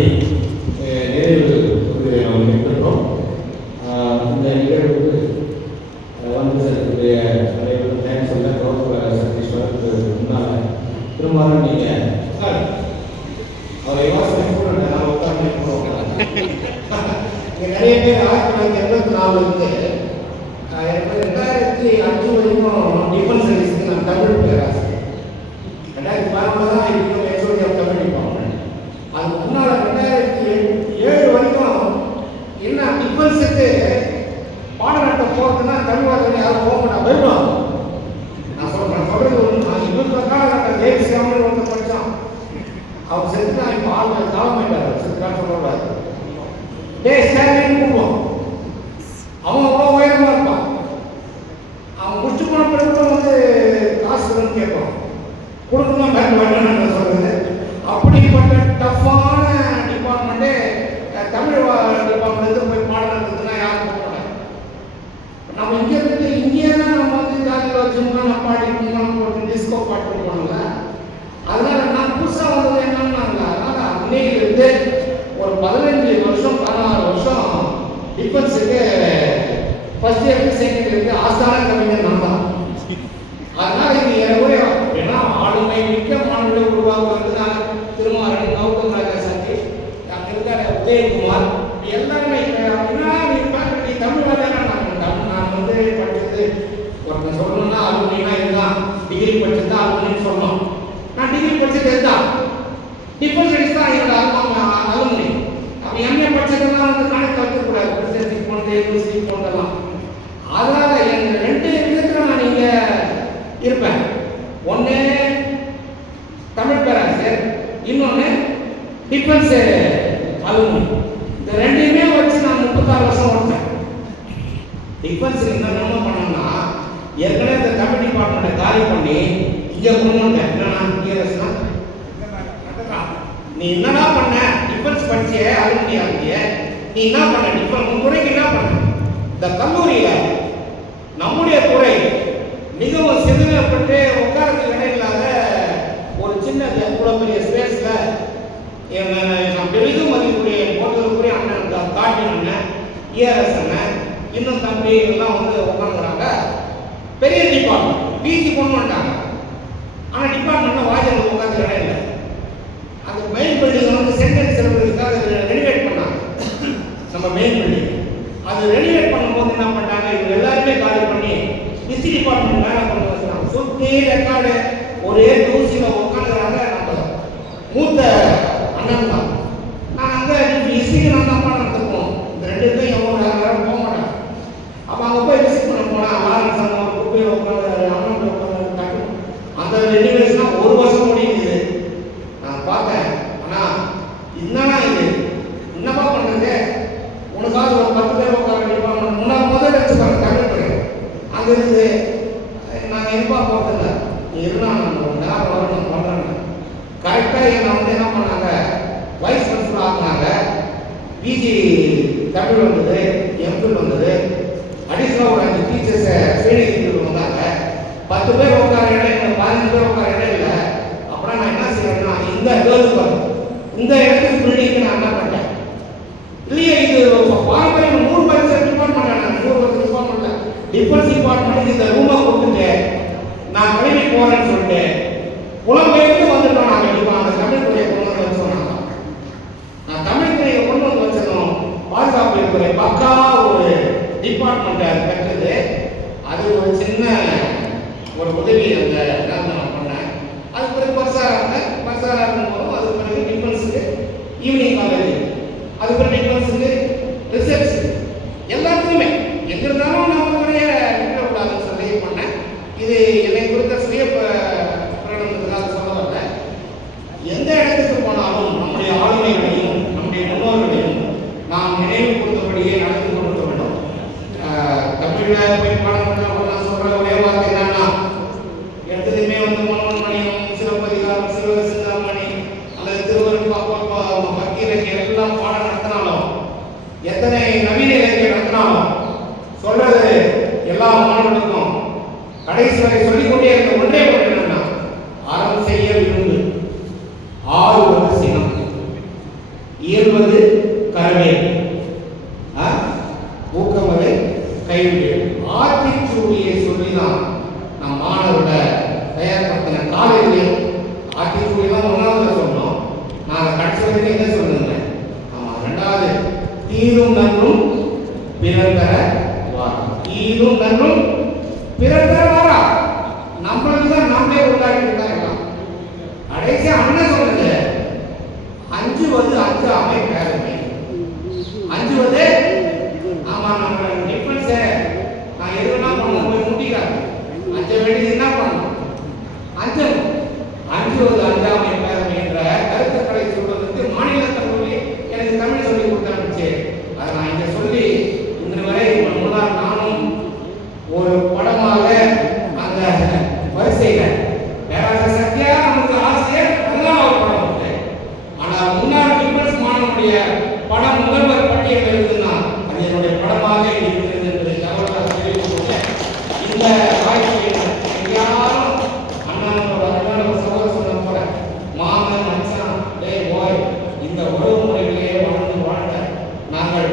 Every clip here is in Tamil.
rei. கொடுக்கணும் பேங்க் வேணும்னு சொல்றது. அப்படிப்பட்ட டஃப்பான டிபார்ட்மெண்ட்டே தமிழ் டிபார்ட்மெண்ட் போய் பாடம் யாரும் போக நம்ம இங்க இருந்து இங்கே தான் நம்ம வந்து ஜாதியில் வச்சோம்னா நம்ம பாடி நம்ம டிஸ்கோ பாட்டு போனோம்ல அதனால நான் புதுசாக வந்தது என்னன்னாங்க அதனால அன்னையிலிருந்து ஒரு பதினஞ்சு வருஷம் பதினாறு வருஷம் டிஃபென்ஸுக்கு ஃபர்ஸ்ட் இயருக்கு செகண்ட் இயருக்கு ஆஸ்தான கவிஞர் நான். டிஃபென்ஸ் அலுமினி இந்த ரெண்டையுமே வச்சு நான் முப்பத்தாறு வருஷம் ஓட்டேன் டிஃபென்ஸ் என்ன நம்ம பண்ணோம்னா ஏற்கனவே இந்த தமிழ் டிபார்ட்மெண்ட்டை காலி பண்ணி இங்கே கொண்டு வந்தேன் என்னன்னா நீ என்னடா பண்ண? டிஃபென்ஸ் படிச்சிய? அலுமினி ஆகிய நீ என்ன பண்ண? டிஃபென்ஸ் உன் துறைக்கு என்ன பண்ண? இந்த கல்லூரியில் நம்முடைய துறை மிகவும் சிதறப்பட்டு உட்காரத்துக்கு இடம் இல்லாத ஒரு சின்ன இவ்வளோ பெரிய ஸ்பேஸில் நான் பெரிதும் மதிப்புடைய போட்டதுக்குரிய அண்ணன் கா- காட்டி அண்ணன் இஆர்எஸ் அண்ணன். இன்னும் தம்பி எல்லாம் வந்து உட்காந்துக்கிறாங்க பெரிய டிபார்ட்மெண்ட் பிஜி கொண்டு வந்துட்டாங்க. ஆனால் டிபார்ட்மெண்ட்ல வாஜல் உட்காந்து இடம் இல்லை. அந்த மெயின் பில்டிங் வந்து சென்டென்ஸ் செலவுக்காக ரெனிவேட் பண்ணாங்க. நம்ம மெயின் பில்டிங் அது ரெனிவேட் பண்ணும்போது என்ன பண்ணாங்க இவங்க எல்லாருமே காலி பண்ணி பிசி டிபார்ட்மெண்ட் மேலே கொண்டு வச்சாங்க சுற்றி ரெக்கார்டு ஒரே தூசியில் உட்காந்துறாங்க நம்ம மூத்த அண்ணன் தான் நான் அங்கே ஹிஸ்டரி நான் தான் பாடம் நடத்துப்போம் இந்த ரெண்டு பேரும் எவ்வளோ நேரம் நேரம் போக மாட்டேன் அப்போ அங்கே போய் விசிட் பண்ண போனால் லாரன்ஸ் அண்ணன் ஒரு குப்பையில் உட்காந்து அண்ணன் உட்காந்து அந்த ரெனிவேஷன் ஒரு வருஷம் முடியுது நான் பார்த்தேன் அண்ணா என்னண்ணா இது என்னப்பா பண்றது உனக்காக ஒரு பத்து பேர் உட்கார டிபார்ட்மெண்ட் முன்னாள் முதல் வச்சுப்பாங்க தமிழ் பேர் அங்க இருந்து நாங்கள் எதுப்பா போகிறதில்ல நீ இருந்தா நான் ஒரு நேரம் வரணும் பண்ணுறேன் கரெக்டாக என்னை வந்து என்ன பண்ணாங்க வைஸ் பிரின்சிபல் ஆக்குனாங்க பிஜி தமிழ் வந்தது எம்பிள் வந்தது அடிஷனலாக ஒரு அஞ்சு டீச்சர்ஸை சீனியர் வந்தாங்க பத்து பேர் உட்கார இடம் இல்லை பதினஞ்சு பேர் உட்கார இடம் இல்லை அப்புறம் நான் என்ன இந்த கேர்ள்ஸ் இந்த இடத்துக்கு பில்டிங்க்கு நான் என்ன பண்ணேன்? இல்லையே இது பாரம்பரியம் நூறு பர்சன்ட் டிபார்ட்மெண்ட் நான் நூறு பர்சன்ட் பண்ணல டிஃபென்ஸ் டிபார்ட்மெண்ட் இந்த ரூமை கொடுத்துட்டு நான் கிளம்பி போறேன்னு சொல்லிட்டு புலம்பெயர்ந்து வந்துட்டோம் நாங்கள் இப்போ அந்த தமிழ் துறையை கொண்டு வந்து வச்சோம் நான் தமிழ் துறையை கொண்டு வந்து வச்சிருக்கோம் பாதுகாப்பு இருக்கிற பக்கா ஒரு டிபார்ட்மெண்ட் அது கட்டுறது அது ஒரு சின்ன ஒரு உதவி அந்த கைவிடு ஆத்திச்சூடியை சொல்லிதான் நம் மாணவரோட தயார்படுத்தின காலையிலே ஆத்திச்சூடி தான் ஒன்றாவது சொன்னோம். நான் கடைசி வரைக்கும் என்ன சொன்னேன் ஆமா ரெண்டாவது தீரும் நன்றும் பிறந்தர வாரம். தீரும் நன்றும் பிறந்தர வாரா நம்மளுக்கு தான் நம்மளே உண்டாக்கிட்டு தான் இருக்கலாம் கடைசி அண்ணன் சொன்னது அஞ்சு வந்து அஞ்சு அமை அஞ்சு அஞ்சுவது ஆமா நம்ம டிஃபரன்ஸ் நான் எது வேணா பண்ண போய் முட்டிக்கிறாங்க அஞ்ச வேண்டியது என்ன பண்ணணும் அஞ்சம் அஞ்சுவது அஞ்சாமை பேரமை என்ற கருத்துக்களை சொல்வதற்கு மாநில கல்லூரி எனக்கு தமிழ் சொல்லி கொடுத்தாச்சு அதை நான் இங்க சொல்லி இன்று வரை முன்னால் நானும் ஒரு படமாக அந்த வரிசையில பேராசிரியர் சத்யா நமக்கு ஆசிரியர் அதெல்லாம் ஒரு படம் வந்து ஆனால் முன்னாள் டிஃபரன்ஸ் மாணவனுடைய படம் முதல்வர் பட்டியல் எழுதுனா அது என்னுடைய படமாக இருக்கிறது என்பதை தகவலாக தெரிவித்துக்கொள்ள இந்த வாய்ப்பை யாரும் அண்ணன் ஒரு அண்ணன் ஒரு சகோதரர் போல மாமன் மச்சான் டேய் போய் இந்த உறவு முறைகளிலே வளர்ந்து வாழ்ந்த நாங்கள்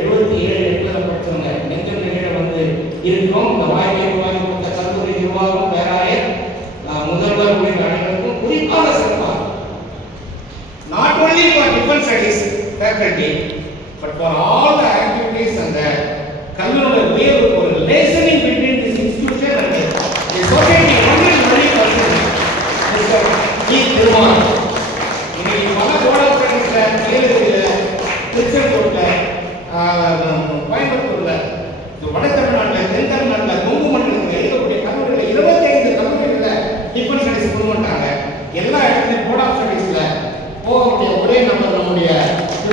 எழுபத்தி ஏழு எட்டுல படிச்சவங்க நெஞ்சம் நிலையில வந்து இருக்கிறோம். இந்த வாய்ப்பை உருவாக்கி கொடுத்த கல்லூரி நிர்வாகம் பேராயர் அஹ், முதல்வர் உள்ளிட்ட அனைவருக்கும் குறிப்பாக சிறப்பாக. not only for defense studies faculty but for all the activities and the கல்லூரி உயர்வு ஒரு லேசனிங்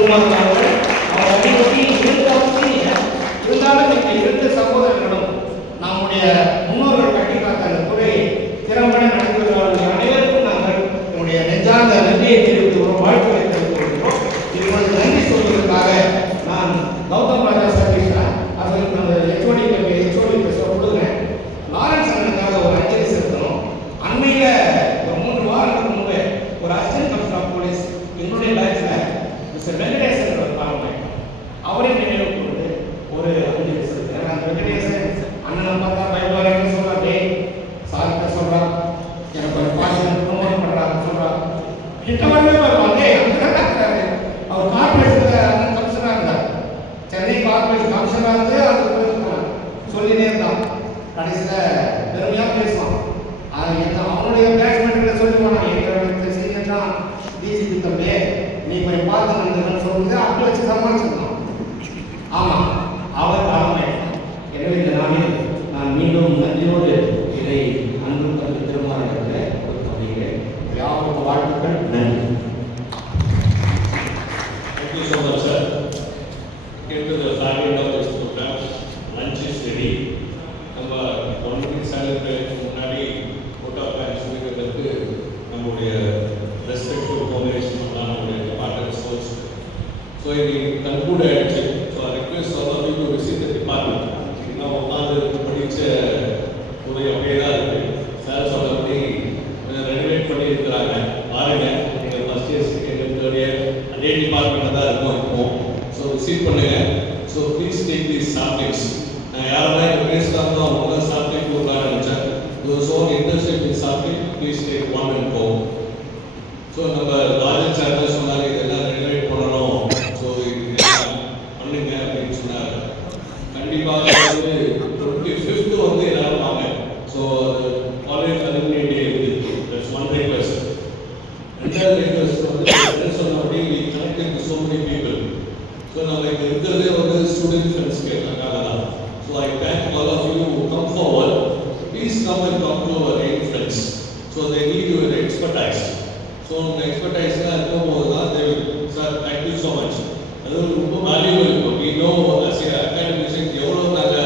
uma கடைசியில பெருமையா பேசுவான். அது அவனுடைய பேட்ச்மெண்ட்ல சொல்லுவான் எங்க சீனியர் தான் டிஜிபி தம்பி நீ போய் பார்த்து நடந்துக்கன்னு சொல்லுது அப்படி வச்சு சமாளிச்சிருந்தான் ஆமாம் அவர் காலமாயிட்டான் எனவே இந்த நாளில் நான் மீண்டும் நன்றியோடு இதை அன்பு தம்பி திருமாவளவர்களே கொடுக்கிறேன் யாருக்கும் வாழ்த்துக்கள் நன்றி Thank you so much, sir. Came to the fag end of this program. Lunch is ready. நம்ம ஒன் மினிட் சேலரி முன்னாடி ஃபோட்டோ பிளான் சொல்லிக்கிறதுக்கு நம்மளுடைய ரெஸ்பெக்டிவ் கோஆபரேஷன் நம்மளுடைய டிபார்ட்மெண்ட் ஸ்போர்ட்ஸ் ஸோ இது கன்க்ளூட் ஆயிடுச்சு so request all of you to visit the department நான் உட்காந்து படித்த ஒரு அப்படியே தான் இருக்கு சார் சொன்னபடி ரெனோவேட் பண்ணி இருக்கிறாங்க பாருங்க நீங்கள் first year second year third year அதே டிபார்ட்மெண்ட்டில் தான் இருக்கும் இப்போ ஸோ விசிட் பண்ணுங்க so please take these chapsticks நான் யாரெல்லாம் இங்கே பேசுகிறாங்களோ அவங்க தான் சாப்டிக் கொடுக்கலாம்னு நினச்சேன். So interest in chapstick please take one and go so நம்ம ராஜன் சார் தான் சொன்னார் இதெல்லாம் ரெனோவேட் பண்ணணும். ஸோ இது பண்ணுங்க அப்படின்னு சொன்னார். கண்டிப்பாக வந்து டுவெண்ட்டி ஃபிஃப்த் வந்து எல்லாரும் வாங்க. ஸோ காலேஜ் அலுமினி டே இருக்கு. தட்ஸ் ஒன் ரிக்வெஸ்ட் ரெண்டாவது ரிக்வெஸ்ட் வந்து என்ன சொன்னபடி we connected to so many people so நம்ம இங்கே இருக்கிறதே வந்து ஸ்டூடெண்ட் ஃப்ரெண்ட்ஸ் கேட்கறதுக்காக தான் so I thank all of you come forward please come and come to our aid friends so they need your expertise so உங்கள் எக்ஸ்பர்டைஸ்லாம் இருக்கும்போது தான் they sir thank you so much அது ரொம்ப வேல்யூபிள் இப்போ வி நோ அஸ் அகாடமிஷன் எவ்வளோ நாங்கள்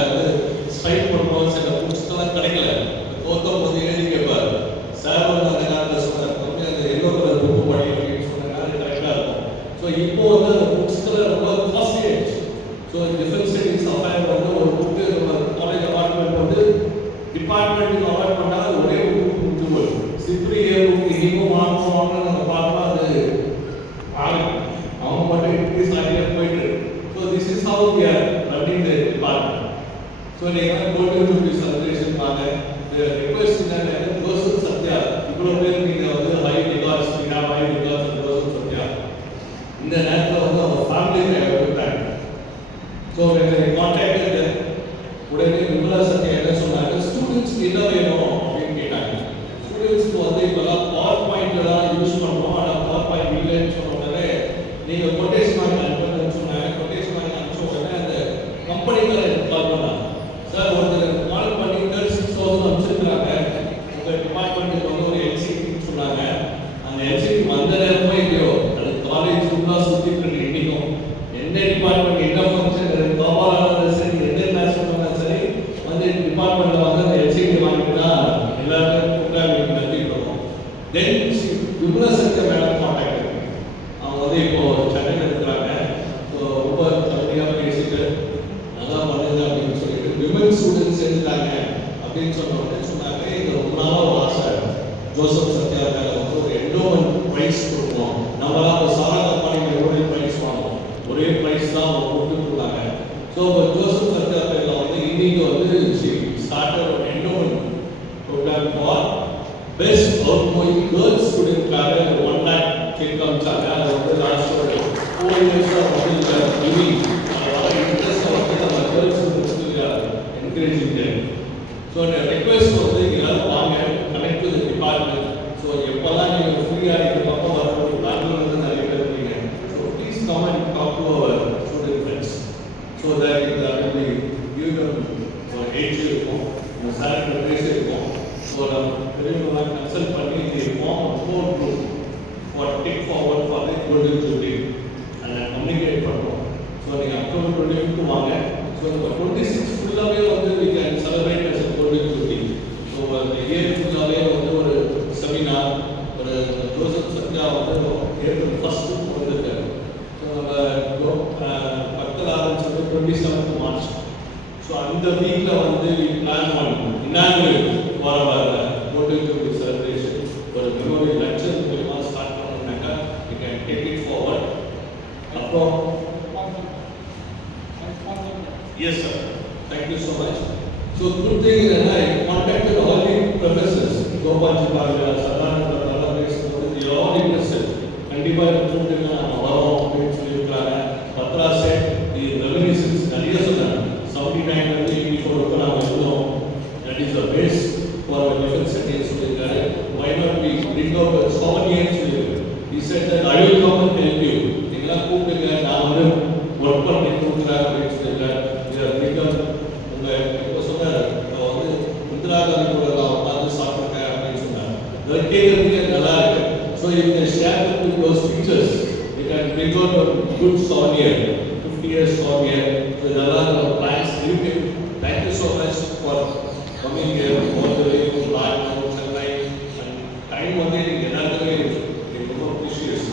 அப்படின்னு சொன்ன உடனே சொன்னாங்க இது ரொம்ப நாளாக ஒரு ஆசை ஜோசப் சத்யா மேல வந்து ஒரு எண்டோமெண்ட் ப்ரைஸ் கொடுக்கணும் நம்மளாம் ஒரு சாரா கம்பெனிக்கு எவ்வளோ ப்ரைஸ் வாங்கணும் ஒரே ப்ரைஸ் தான் அவங்க கொடுத்துருந்தாங்க ஸோ ஜோசப் சத்யா பேரில் வந்து இன்னைக்கு வந்து ஸ்டார்டட் ஒரு endowment programme for best outgoing girls ஸ்டூடெண்ட்காக ஒரு ஒன் லேக் செக் காமிச்சாங்க அது வந்து லாஸ்ட் ஒரு ஃபோர் இயர்ஸாக வந்து இந்த டிவி அதோட இன்ட்ரெஸ்ட் வந்து நம்ம கேர்ள்ஸ் ஸ்டூடெண்ட்ஸ்க்கு என்கரேஜிங் ஸோ ரெக்வெஸ்ட் வந்து எல்லாரும் வாங்க கனெக்ட் டு டிபார்ட்மெண்ட் ஸோ எப்போல்லாம் நீங்கள் ஃப்ரீயாக இருக்கப்போ வரக்கூடிய பெங்களூர் வந்து நிறைய பேர் இருக்கீங்க. So please come and talk to our student friends so that இந்த அப்படி கிவ் ஒரு ஏஜ் இருக்கும். நம்ம சார் பேசியிருக்கோம் ஸோ நம்ம பெரியவங்களாம் கன்சல்ட் பண்ணி இது form for group for take forward for the golden jubilee அதை கம்யூனிகேட் பண்ணுறோம் ஸோ நீங்கள் அக்டோபர் டுவெண்ட்டி ஃபிஃப்த் வாங்க. ஸோ இப்போ டுவெண்ட்டி சிக்ஸ் ஃபுல்லாகவே வந்து we can celebrate as golden jubilee so அந்த இயர் ஃபுல்லாகவே வந்து ஒரு செமினார் ஒரு ஜோசப் சத்யா வந்து ஏப்ரல் ஃபஸ்ட்டு வந்திருக்காரு ஸோ நம்ம பக்கத்தில் ஆரம்பிச்சது டுவெண்ட்டி செவன்த் மார்ச் ஸோ அந்த வீக்கில் வந்து பிளான் பண்ணணும் இன்னாங்குரேட் வர வர கோல்டன் ஜூப்ளி செலிப்ரேஷன் ஒரு மெமோரி லெக்சர் மூலியமா start பண்ணோம்னாக்கா you can take it forward அப்புறம் yes sir thank you so much so good thing என்னன்னா contacted all the professors Gopalji பாருங்க சதானந்த நல்லா பேசும்போது ஆல் இன்ட்ரெஸ்டட் கண்டிப்பாக கூப்பிட்டுங்க நம்ம வரோம் அப்படின்னு சொல்லியிருக்காங்க பத்ரா செட் தி ரெவல்யூஷன்ஸ் நிறைய சொன்னாங்க செவன்டி நைன்லேருந்து எயிட்டி ஃபோர் வரைக்கும் நாங்கள் இருந்தோம் that is the phase we got a good sawmill, 50 years. So there are plants. You can thank you so much for coming here all the way from large towns and And time only in another way is more precious.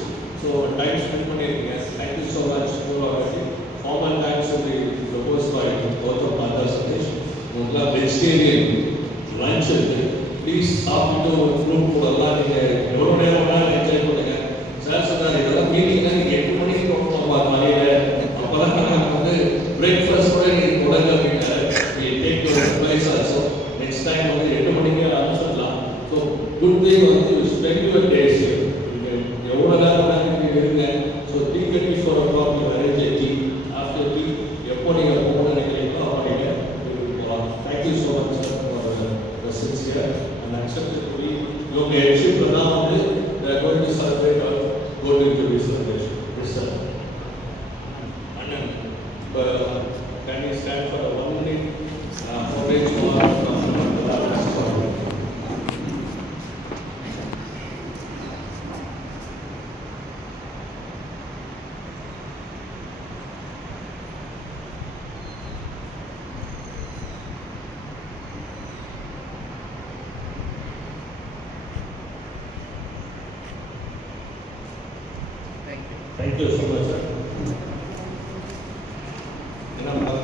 So time spent on it. Yes, thank you so much for formal thanks to the proposed by both of others. Mugla vegetarian lunch. Please stop so good thing வந்து ஸ்பெண்ட் யுவர் டேஸ் எவ்வளோ நேரம் வேணாலும் நீங்கள் இருங்க so three thirty four o'clock arrange tea after tea எப்போ நீங்கள் போகணும்னு நினைக்கிறீங்களோ அப்போ நீங்கள் போகலாம் thank you so much sir for sincere and acceptably இவங்க ஹெட்ஷிப்பில் தான் வந்து going to celebrate golden jubilee celebration yes sir அண்ணன் இப்போ can you stand for one minute footage thank you